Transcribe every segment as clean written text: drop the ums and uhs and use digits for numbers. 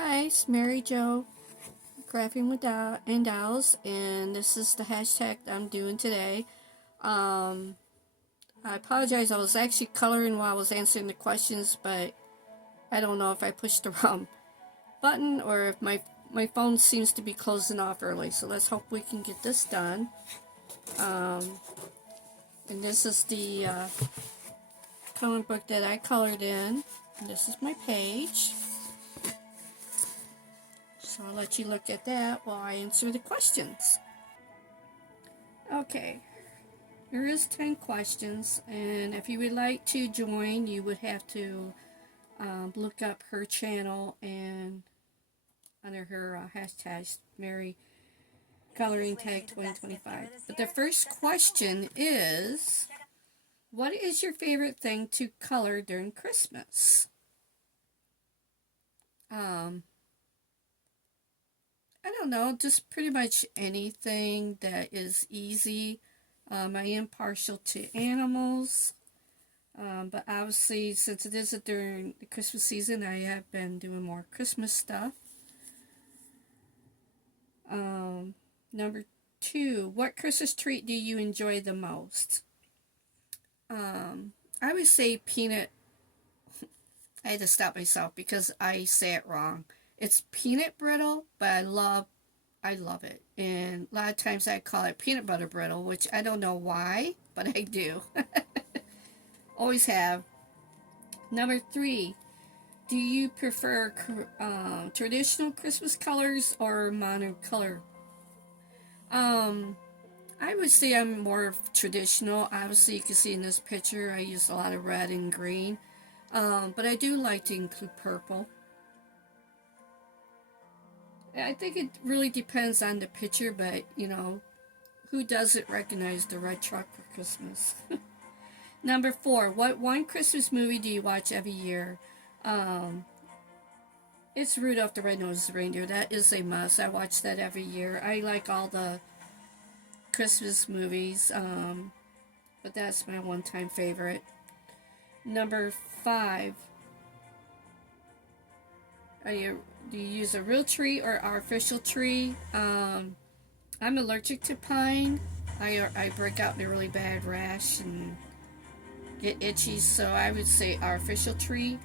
Hi, it's Mary Jo, Graphing with and Dolls, and this is the hashtag I'm doing today. Um, I apologize, I was actually coloring while I was answering the questions, but I don't know if I pushed the wrong button or if my phone seems to be closing off early, so let's hope we can get this done. And this is the coloring book that I colored in. And this is my page. So I'll let you look at that while I answer the questions. Okay, there is 10 questions, and if you would like to join, you would have to look up her channel and under her hashtag Mary Coloring Tag 2025. But the first question is, what is your favorite thing to color during Christmas? I don't know, just pretty much anything that is easy. I am partial to animals. But obviously, since it isn't during the Christmas season, I have been doing more Christmas stuff. Number 2, what Christmas treat do you enjoy the most? I would say peanut. I had to stop myself because I say it wrong. It's peanut brittle, but I love it. And a lot of times I call it peanut butter brittle, which I don't know why, but I do. Always have. Number 3, do you prefer traditional Christmas colors or modern color? I would say I'm more traditional. Obviously, you can see in this picture I use a lot of red and green. But I do like to include purple. I think it really depends on the picture, but who doesn't recognize the red truck for Christmas? Number 4, what one Christmas movie do you watch every year? It's Rudolph the Red-Nosed Reindeer. That is a must. I watch that every year. I like all the Christmas movies, but that's my one-time favorite. Number 5, do you use a real tree or artificial tree? I'm allergic to pine. I break out in a really bad rash and get itchy, so I would say artificial tree.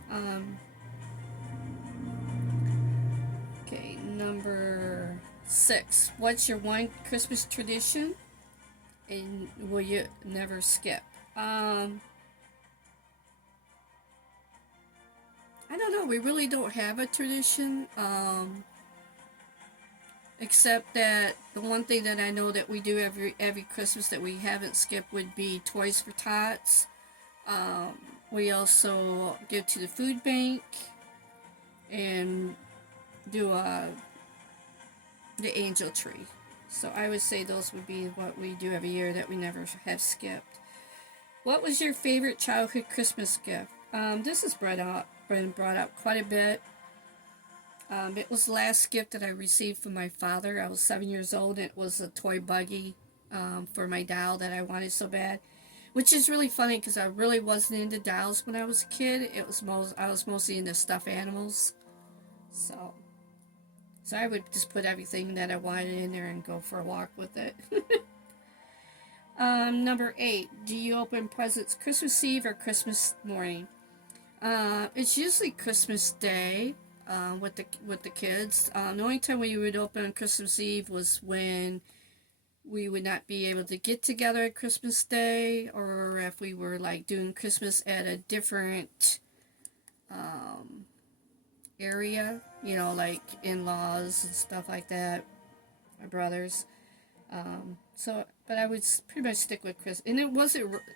Okay, number 6. What's your one Christmas tradition and will you never skip? I don't know. We really don't have a tradition. Except that the one thing that I know that we do every Christmas that we haven't skipped would be Toys for Tots. We also give to the food bank and do the angel tree. So I would say those would be what we do every year that we never have skipped. What was your favorite childhood Christmas gift? This has been brought up quite a bit. It was the last gift that I received from my father. I was 7 years old, and it was a toy buggy for my doll that I wanted so bad. Which is really funny because I really wasn't into dolls when I was a kid. I was mostly into stuffed animals. So I would just put everything that I wanted in there and go for a walk with it. Number 8, do you open presents Christmas Eve or Christmas morning? It's usually Christmas Day with the kids. The only time we would open on Christmas Eve was when we would not be able to get together at Christmas Day, or if we were like doing Christmas at a different area, like in-laws and stuff like that, my brothers. But I would pretty much stick with Christmas. And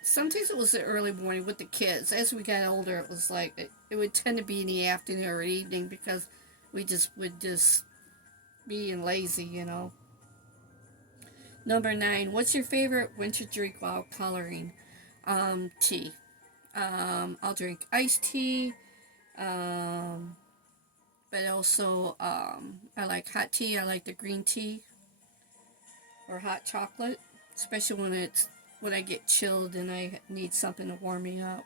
sometimes it was the early morning with the kids. As we got older, it was like, it would tend to be in the afternoon or evening because we would just be lazy. Number 9, what's your favorite winter drink while coloring? Tea. I'll drink iced tea. But also, I like hot tea. I like the green tea or hot chocolate, especially when I get chilled and I need something to warm me up.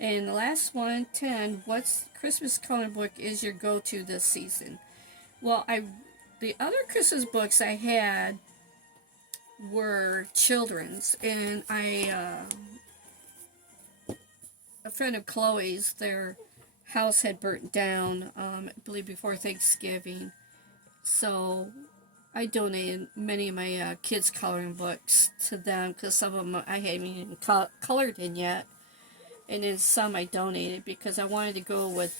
And the last one, 10, what's Christmas coloring book is your go-to this season? Well, the other Christmas books I had were children's, and a friend of Chloe's, their house had burnt down, I believe before Thanksgiving, so I donated many of my kids' coloring books to them because some of them I haven't even colored in yet, and then some I donated because I wanted to go with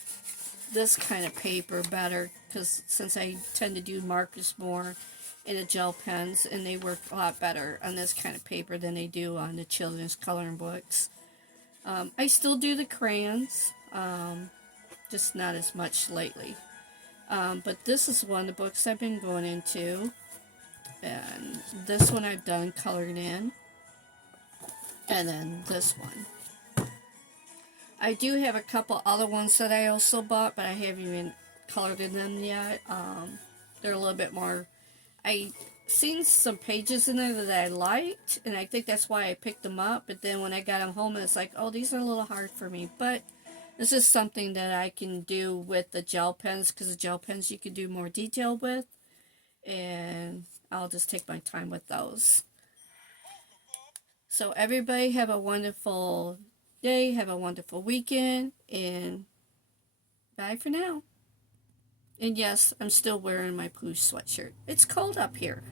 this kind of paper better, because since I tend to do markers more in the gel pens, and they work a lot better on this kind of paper than they do on the children's coloring books. I still do the crayons, just not as much lately. But this is one of the books I've been going into, and this one I've done colored in, and then this one. I do have a couple other ones that I also bought, but I haven't even colored in them yet. They're a little bit more, I seen some pages in there that I liked, and I think that's why I picked them up, but then when I got them home, it's like, oh, these are a little hard for me, but this is something that I can do with the gel pens, because the gel pens you can do more detail with, and I'll just take my time with those. So everybody have a wonderful day, have a wonderful weekend, and bye for now. And yes, I'm still wearing my blue sweatshirt. It's cold up here.